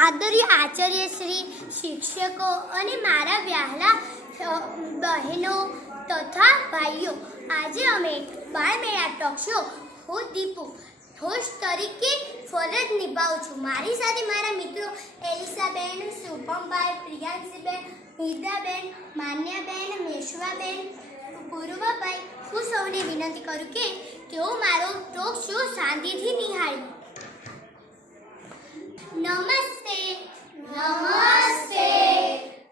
આદરણીય આચાર્ય શ્રી શિક્ષકો અને મારા વ્યાહલા બહેનો તથા ભાઈઓ. આજે અમે બાળમેળા ટોક શો હું દીપુ હોસ્ટ તરીકે ફરજ નિભાવું છું. મારી સાથે મારા મિત્રો એલિસાબેન, શુભમભાઈ, પ્રિયાંશીબેન નિદ્રાબેન માન્યાબેન, મેશ્વાબેન, પૂર્વભાઈ. હું સૌને વિનંતી કરું કે તેઓ મારો ટોક શો શાંતિથી નિહાળે. નમસ્તે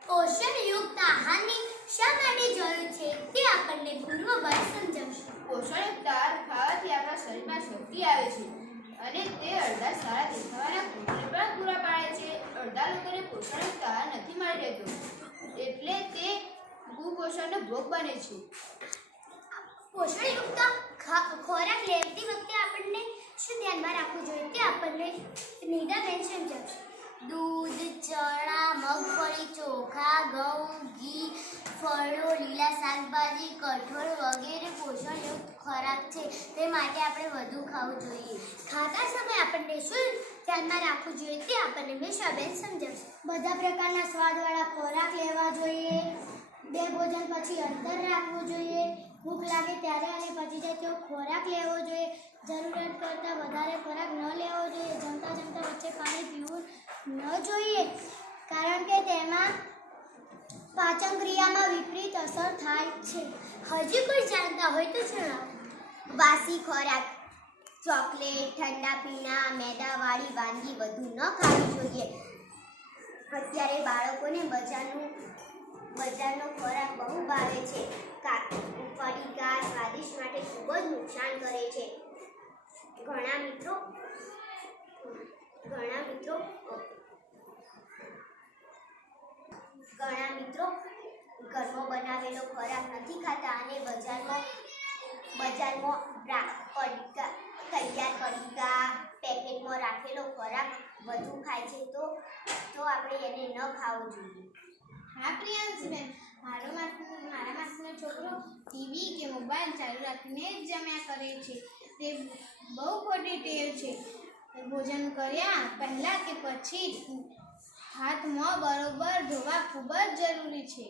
પોષણયુક્ત આહારની શા માટે જરૂર છે તે આપણને પૂર્વભાઈ સમજાવશે પોષણયુક્ત આહાર ખાવાથી આપણા શરીરમાં આવે છે. અને તે અડધા સારા દેખાવાના ગુણને પણ પૂરા પાડે છે. અડધા લોકોને પોષણ આહાર નથી મળી રહેતો. એટલે તે કુપોષણનો ભોગ બને છે. પોષણયુક્ત ખોરાક લેતી વખતે આપણને શું ધ્યાનમાં રાખવું જોઈએ? તે આપણને નીદાબેન સમજાવશે દૂધ, ચણા, મગફળી, ચોખા, ઘઉં, ઘી, ફળો, લીલા શાકભાજી, કઠોળ વગેરે ખોરાક છે. તે માટે આપણે વધુ ખાવું જોઈએ. ખાતા સમયે આપણને શું ધ્યાનમાં રાખવું જોઈએ તે આપણને મિશ્રાબેન સમજાવશે. બધા પ્રકારના સ્વાદવાળા ખોરાક લેવા જોઈએ. બે ભોજન પછી અંતર રાખવું જોઈએ. ભૂખ લાગે ત્યારે અને પછી જાય તેવો ખોરાક લેવો જોઈએ. જરૂરિયાત કરતાં વધારે ખોરાક ન લેવો જોઈએ. જમતા જમતા વચ્ચે પાણી પીવું ન જોઈએ. કારણ કે તેમાં પાચન ક્રિયામાં વિપરીત અસર થાય છે. હજી કોઈ જાણતા હોય તો જણાવો. વાસી ખોરાક, ચોકલેટ, ઠંડા પીણા, મેદાવાળી વાનગી બધું ન ખાવી જોઈએ. અત્યારે બાળકોને બજારનું, બજારનો ખોરાક બહુ ભાવે છે. કા ફડીકા સ્વાદિષ્ટ માટે ખૂબ જ નુકસાન કરે છે. ઘણા મિત્રો ઘણા મિત્રો ઘણા મિત્રો ઘરમાં બનાવેલો ખોરાક નથી ખાતા અને બજારમાં બજારમાં પડીકા તૈયાર પડીકા પેકેટમાં રાખેલો ખોરાક વધુ ખાય છે તો તો આપણે એને ન ખાવો જોઈએ. હા પ્રિયાંશબેન મારો માસી મારા માસીનો છોકરો ટીવી કે મોબાઈલ ચાલુ રાખીને જ જમ્યા કરે છે. તે બહુ ખોટી ટેવ છે. ભોજન કર્યા પહેલાં કે પછી હાથમાં બરોબર ધોવા ખૂબ જ જરૂરી છે.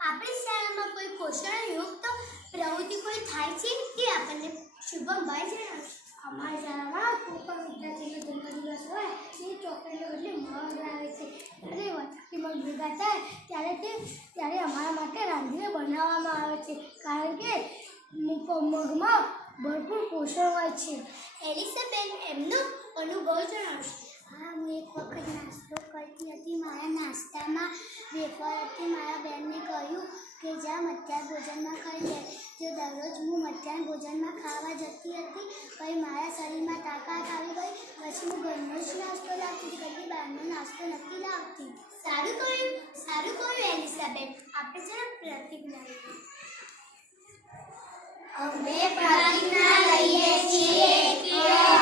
આપણી શાળામાં કોઈ પોષણયુક્ત પ્રવૃત્તિ કોઈ થાય છે તે આપણને શુભમભાઈ જણાવશે અમારી શાળામાં કોઈ પણ વિદ્યાર્થીનો જન્મદિવસ હોય તે ચોકલેટો એટલે મગ આવે છે. અને વચાકી મગ ભેગા થાય, ત્યારે તે, ત્યારે અમારા માટે રાંધીને બનાવવામાં આવે છે. કારણ કે મગમાં ભરપૂર પોષણ હોય છે. એલિસાબેન એમનો અનુભવ જણાવશે. હા, હું એક વખત નાસ્તો કરતી હતી. મારા નાસ્તામાં વેફર હતી મારા બેનને કહ્યું કે જા મધ્યાહન ભોજનમાં ખાઈ લે. જો દરરોજ હું મધ્યાહન ભોજનમાં ખાવા જતી હતી, પછી મારા શરીરમાં તાકાત આવી ગઈ, પછી હું ઘરનો જ નાસ્તો લાવતી પછી બહારનો નાસ્તો નથી લાવતી. સારું કહ્યું સારું કહ્યું એલિસાબેન આપણે જરા પ્રતિજ્ઞા લઈએ. અમે પ્રતિજ્ઞા લઈએ છીએ